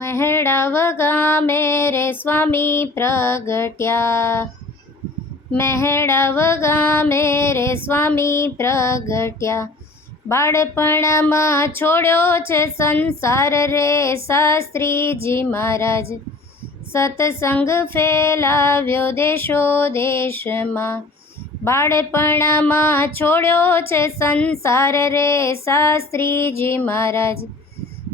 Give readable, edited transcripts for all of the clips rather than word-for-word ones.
મહેડાવ ગામે રે સ્વામી પ્રગટ્યા, મહેડાવ ગામે રે સ્વામી પ્રગટ્યા. બાળપણમાં છોડ્યો છે સંસાર રે શાસ્ત્રીજી મહારાજ, સત્સંગ ફેલાવ્યો દેશો દેશમાં. બાળપણમાં છોડ્યો છે સંસાર રે શાસ્ત્રીજી મહારાજ,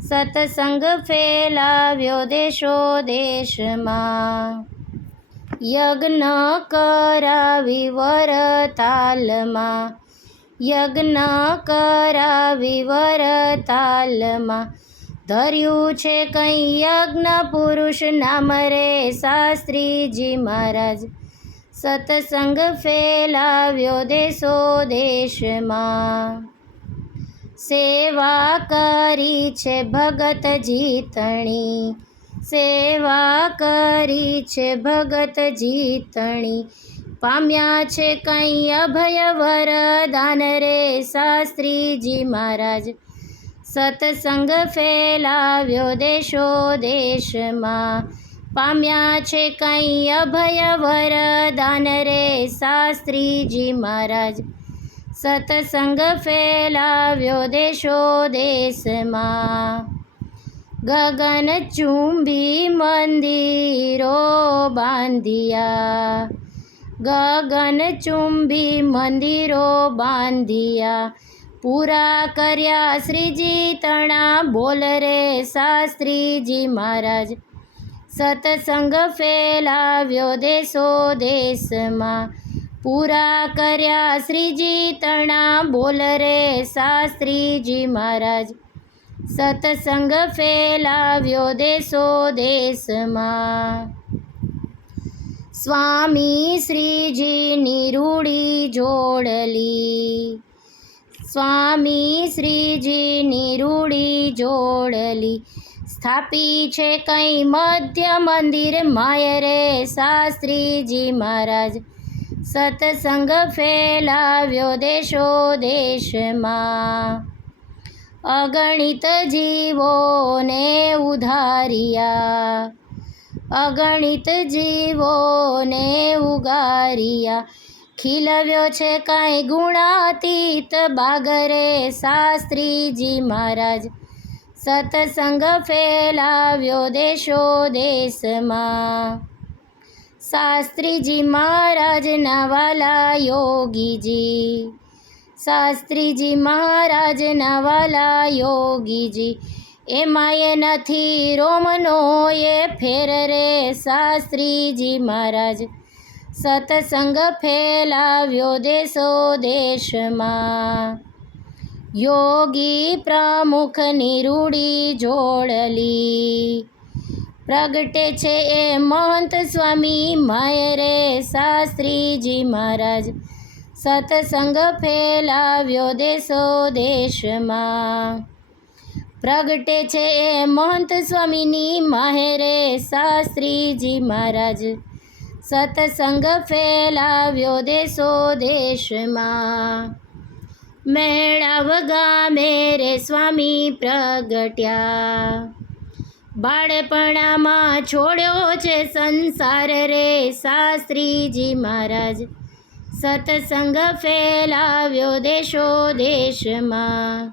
સત્સંગ ફેલાવ્યો દેશો દેશમાં. યજ્ઞ કરાવી વરતાલમાં, યજ્ઞ કરાવી વરતાલમાં. ધર્યું છે કંઈ યજ્ઞ પુરુષ નામ રે શાસ્ત્રીજી મહારાજ, સત્સંગ ફેલાવ્યો દેશો દેશમાં. સેવા કરી છે ભગત જીતણી, સેવા કરી છે ભગત જીતણી. પામ્યા છે કંઈ અભય વરદાન રે શાસ્ત્રીજી મહારાજ, સત્સંગ ફેલાવ્યો દેશો દેશમાં. પામ્યા છે કંઈ અભય વરદાન રે શાસ્ત્રીજી મહારાજ, સત્સંગ ફેલાવ્યો દેશો દેશમાં. ગગન ચુંબી મંદિરો બાંધિયા, ગગન ચુંબી મંદિરો બાંધિયા. પૂરા કર્યા શ્રીજી તણા બોલ રે શાસ્ત્રીજી મહારાજ, સત્સંગ ફેલાવ્યો દેશો દેશમાં. પૂરા કર્યા શ્રીજી તણા બોલ રે શાસ્ત્રીજી મહારાજ, સત્સંગ ફેલાવ્યો દેશો દેશમાં. સ્વામી શ્રીજીની રૂડી જોડલી, સ્વામી શ્રીજીની રૂડી જોડલી. સ્થાપી છે કંઈ મધ્ય મંદિર માય રે શાસ્ત્રીજી મહારાજ, સત્સંગ ફેલાવ્યો દેશો દેશમાં. અગણિત જીવોને ઉધાર્યા, અગણિત જીવોને ઉગાર્યા. ખીલવ્યો છે કાંઈ ગુણાતીત બાગ રે શાસ્ત્રીજી મહારાજ, સત્સંગ ફેલાવ્યો દેશો દેશમાં. શાસ્ત્રીજી મહારાજના વાલા યોગીજી, શાસ્ત્રીજી મહારાજના વાલા યોગીજી. એમાંય નથી રોમનો એ ફેર રે શાસ્ત્રીજી મહારાજ, સત્સંગ ફેલાવ્યો દેશો દેશમાં. યોગી પ્રમુખની રૂડી જોડલી, પ્રગટે છે એ મહંત સ્વામી માય રે શાસ્ત્રીજી મહારાજ, સત્સંગ ફેલાવ્યો દેશો દેશમાં. પ્રગટે છે એ મહંત સ્વામીની માહે રે શાસ્ત્રીજી મહારાજ, સત્સંગ ફેલાવ્યો દેશો દેશમાં. મહેડાવ ગામે રે સ્વામી પ્રગટ્યા, બાળપણામાં છોડ્યો છે સંસાર રે શાસ્ત્રીજી મહારાજ, સત્સંગ ફેલાવ્યો દેશો દેશમાં.